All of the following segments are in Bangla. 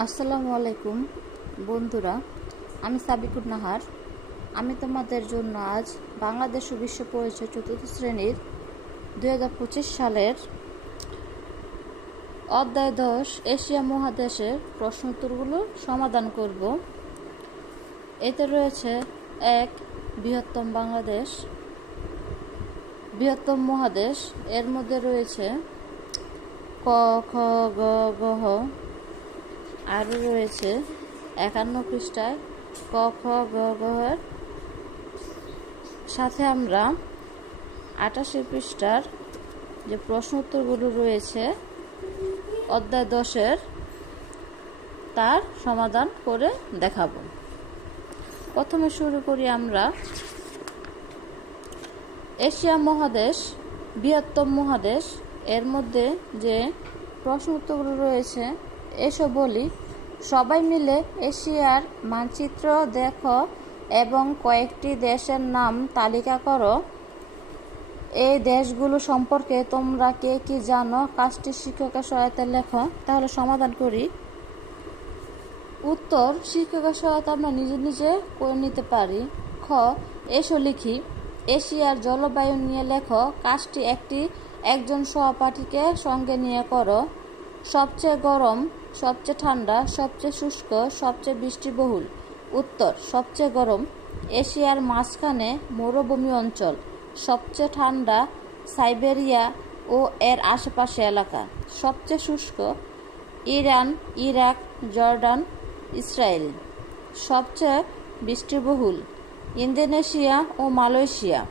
আসসালামু আলাইকুম, বন্ধুরা। আমি সাবিকুর নাহার। আমি তোমাদের জন্য আজ বাংলাদেশ ও বিশ্ব পরিচয় চতুর্থ শ্রেণির দু হাজার পঁচিশ সালের অধ্যায় দশ এশিয়া মহাদেশের প্রশ্ন উত্তরগুলো সমাধান করব। এতে রয়েছে এক, বৃহত্তম বাংলাদেশ, বৃহত্তম মহাদেশ। এর মধ্যে রয়েছে ক, খ, গ গ আরও রয়েছে একান্ন পৃষ্ঠায় ক, খ, গ ঘর সাথে আমরা আটাশি পৃষ্ঠার যে প্রশ্ন উত্তরগুলো রয়েছে অধ্যায় দশের তার সমাধান করে দেখাবো। প্রথমে শুরু করি আমরা। এশিয়া মহাদেশ, বৃহত্তম মহাদেশ, এর মধ্যে যে প্রশ্ন উত্তরগুলো রয়েছে এসো বলি, সবাই মিলে এশিয়ার মানচিত্র দেখো এবং কয়েকটি দেশের নাম তালিকা করো। এই দেশগুলো সম্পর্কে তোমরা কে কি জানো? কাজটি শিক্ষকের সহায়তা লেখো। তাহলে সমাধান করি। উত্তর, শিক্ষকের সহায়তা আমরা নিজে নিজে করে নিতে পারি। খ, এসো লিখি। এশিয়ার জলবায়ু নিয়ে লেখো। কাজটি একটি একজন সহপাঠীকে সঙ্গে নিয়ে করো। সবচেয়ে গরম সবচেয়ে ঠান্ডা, সবচেয়ে শুষ্ক, সবচেয়ে বৃষ্টিবহুল। উত্তর, সবচেয়ে গরম, এশিয়ার মাঝখানে মরুভূমি অঞ্চল, সবচেয়ে ঠান্ডা সাইবেরিয়া ও এর আশেপাশে এলাকা। সবচেয়ে শুষ্ক, ইরান, ইরাক, জর্ডান, ইসরায়েল। সবচেয়ে বৃষ্টিবহুল, ইন্দোনেশিয়া ও মালয়েশিয়া।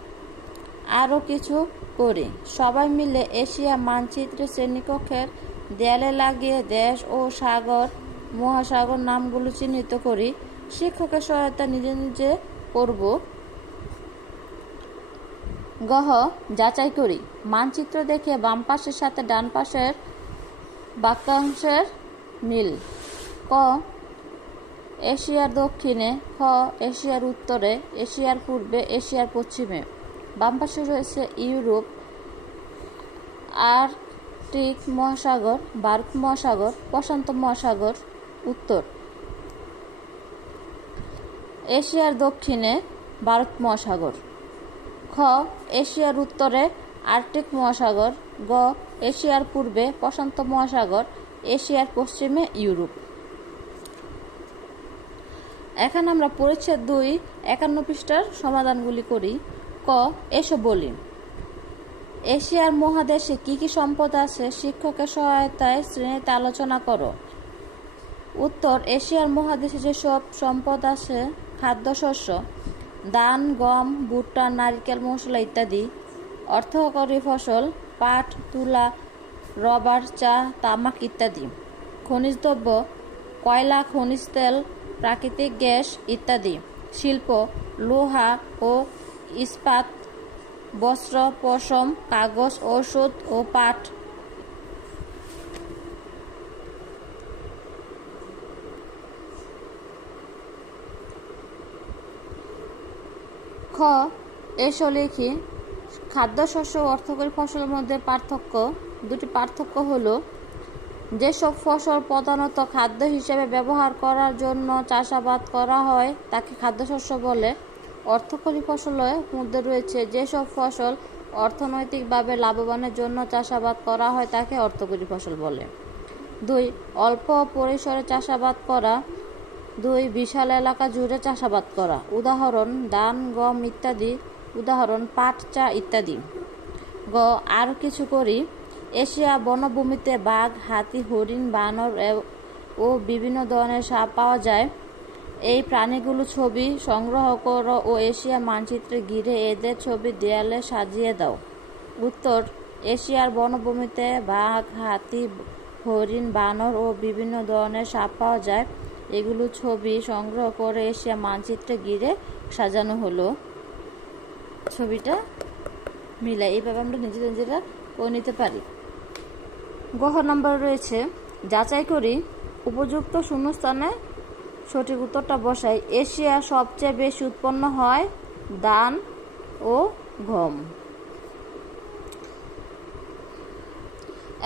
আরও কিছু করি সবাই মিলে এশিয়া মানচিত্রে শ্রেণীকক্ষের দেয়ালে লাগিয়ে দেশ ও সাগর, মহাসাগর নামগুলো চিহ্নিত করি। শিক্ষকের সহায়তা নিজে নিজে করব। গহ, যাচাই করি। মানচিত্র দেখে বাম পাশের সাথে ডান পাশের বাক্যাংশের মিল। ক, এশিয়ার দক্ষিণে। খ, এশিয়ার উত্তরে। এশিয়ার পূর্বে। এশিয়ার পশ্চিমে। বাম পাশে রয়েছে ইউরোপ। আর্কটিক মহাসাগর ভারত মহাসাগর, প্রশান্ত মহাসাগর, উত্তর। এশিয়ার দক্ষিণে ভারত মহাসাগর। খ, এশিয়ার উত্তরে আর্কটিক মহাসাগর। গ, এশিয়ার পূর্বে প্রশান্ত মহাসাগর। এশিয়ার পশ্চিমে ইউরোপ। এখন আমরা পরিচ্ছেদ দুই একান্ন পৃষ্ঠার সমাধানগুলি করি। ক, এসো বলি। এশিয়ার মহাদেশে কি কি সম্পদ আছে, শিক্ষকের সহায়তায় শ্রেণীতে আলোচনা করো। উত্তর, এশিয়ার মহাদেশে যেসব সম্পদ আছে খাদ্যশস্য ধান, গম, ভুট্টা, নারিকেল মশলা ইত্যাদি, অর্থকরী ফসল, পাট, তুলা, রবার, চা, তামাক ইত্যাদি, খনিজ দ্রব্য, কয়লা, খনিজ তেল, প্রাকৃতিক গ্যাস ইত্যাদি, শিল্প, লোহা ও ইস্পাত বস্ত্র, পশম, কাগজ, ঔষধ ও পাট। খ, এসো লিখি। খাদ্যশস্য ও অর্থকরী ফসলের মধ্যে পার্থক্য। দুটি পার্থক্য হলো, যেসব ফসল প্রধানত খাদ্য হিসেবে ব্যবহার করার জন্য চাষাবাদ করা হয়, তাকে খাদ্যশস্য বলে। অর্থকরী ফসলের মধ্যে রয়েছে যেসব ফসল অর্থনৈতিকভাবে লাভবানের জন্য চাষাবাদ করা হয় তাকে অর্থকরী ফসল বলে। দুই, অল্প পরিসরে চাষাবাদ করা। দুই, বিশাল এলাকা জুড়ে চাষাবাদ করা। উদাহরণ, ধান, গম ইত্যাদি। উদাহরণ, পাট, চা ইত্যাদি। গ আরও কিছু করি। এশিয়া বনভূমিতে বাঘ, হাতি, হরিণ, বানর ও বিভিন্ন ধরনের সাপ পাওয়া যায়। এই প্রাণীগুলো ছবি সংগ্রহ করো ও এশিয়া মানচিত্রে ঘিরে এদের ছবি দেয়ালে সাজিয়ে দাও। উত্তর, এশিয়ার বনভূমিতে বাঘ, হাতি, হরিণ, বানর ও বিভিন্ন ধরনের সাপ পাওয়া যায়। এগুলো ছবি সংগ্রহ করে এশিয়া মানচিত্রে ঘিরে সাজানো হলো। ছবিটা মিলাই এইভাবে আমরা নিজেরা নিজেরা করে নিতে পারি। গহ নম্বর রয়েছে, যাচাই করি, উপযুক্ত শূন্যস্থানে সঠিক উত্তরটা বসাই। এশিয়া সবচেয়ে বেশি উৎপন্ন হয় দান ও গম।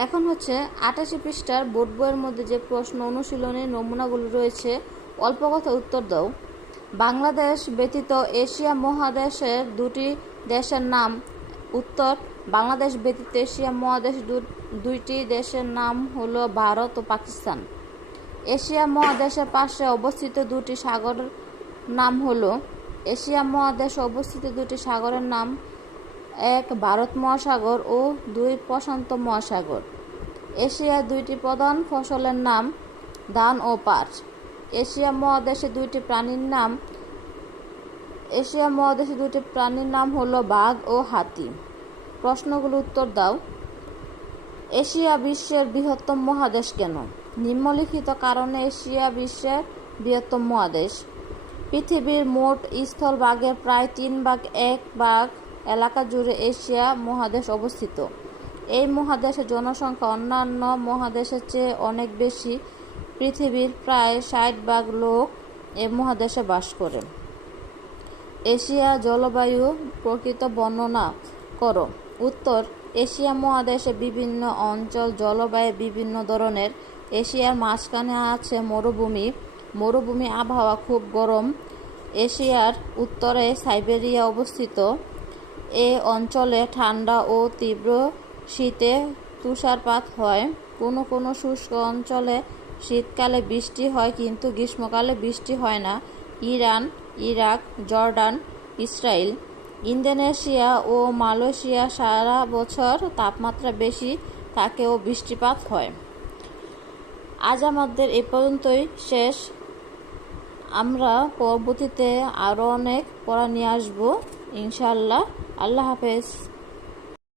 এখন হচ্ছে আটাশি পৃষ্ঠার বোর্ড বইয়ের মধ্যে যে প্রশ্ন অনুশীলনী নমুনাগুলো রয়েছে, অল্প কথা উত্তর দাও। বাংলাদেশ ব্যতীত এশিয়া মহাদেশের দুটি দেশের নাম উত্তর, বাংলাদেশ ব্যতীত এশিয়া মহাদেশ দুইটি দেশের নাম হলো ভারত ও পাকিস্তান। এশিয়া মহাদেশের পাশে অবস্থিত দুটি সাগর নাম হলো, এশিয়া মহাদেশে অবস্থিত দুটি সাগরের নাম, এক ভারত মহাসাগর ও দুই প্রশান্ত মহাসাগর। এশিয়ার দুইটি প্রধান ফসলের নাম ধান ও পাট। এশিয়া মহাদেশে দুইটি প্রাণীর নাম, এশিয়া মহাদেশে দুটি প্রাণীর নাম হলো বাঘ ও হাতি। প্রশ্নগুলো উত্তর দাও। এশিয়া বিশ্বের বৃহত্তম মহাদেশ কেন? নিম্নলিখিত কারণে এশিয়া বিশ্বের বৃহত্তম মহাদেশ। পৃথিবীর মোট স্থলভাগের প্রায় তিন ভাগ, এক ভাগ এলাকা জুড়ে এশিয়া মহাদেশ অবস্থিত। এই মহাদেশের জনসংখ্যা অন্যান্য মহাদেশের চেয়ে অনেক বেশি। পৃথিবীর প্রায় ষাট ভাগ লোক এ মহাদেশে বাস করে। এশিয়া জলবায়ু প্রকৃত বর্ণনা করো। উত্তর, এশিয়া মহাদেশে বিভিন্ন অঞ্চল জলবায়ু বিভিন্ন ধরনের এশিয়ার মাঝখানে আছে মরুভূমি। মরুভূমি আবহাওয়া খুব গরম। এশিয়ার উত্তরে সাইবেরিয়া অবস্থিত। এ অঞ্চলে ঠান্ডা ও তীব্র শীতে তুষারপাত হয়। কোনো কোনো শুষ্ক অঞ্চলে শীতকালে বৃষ্টি হয়, কিন্তু গ্রীষ্মকালে বৃষ্টি হয় না। Iran, Iraq, Jordan Israel Indonesia ও মালয়েশিয়া সারা বছর তাপমাত্রা বেশি থাকে ও বৃষ্টিপাত হয়। আজ আমাদের এ পর্যন্তই শেষ। আমরা পরবর্তীতে আরও অনেক পড়া নিয়ে আসব, ইনশাআল্লাহ। আল্লাহ হাফেজ।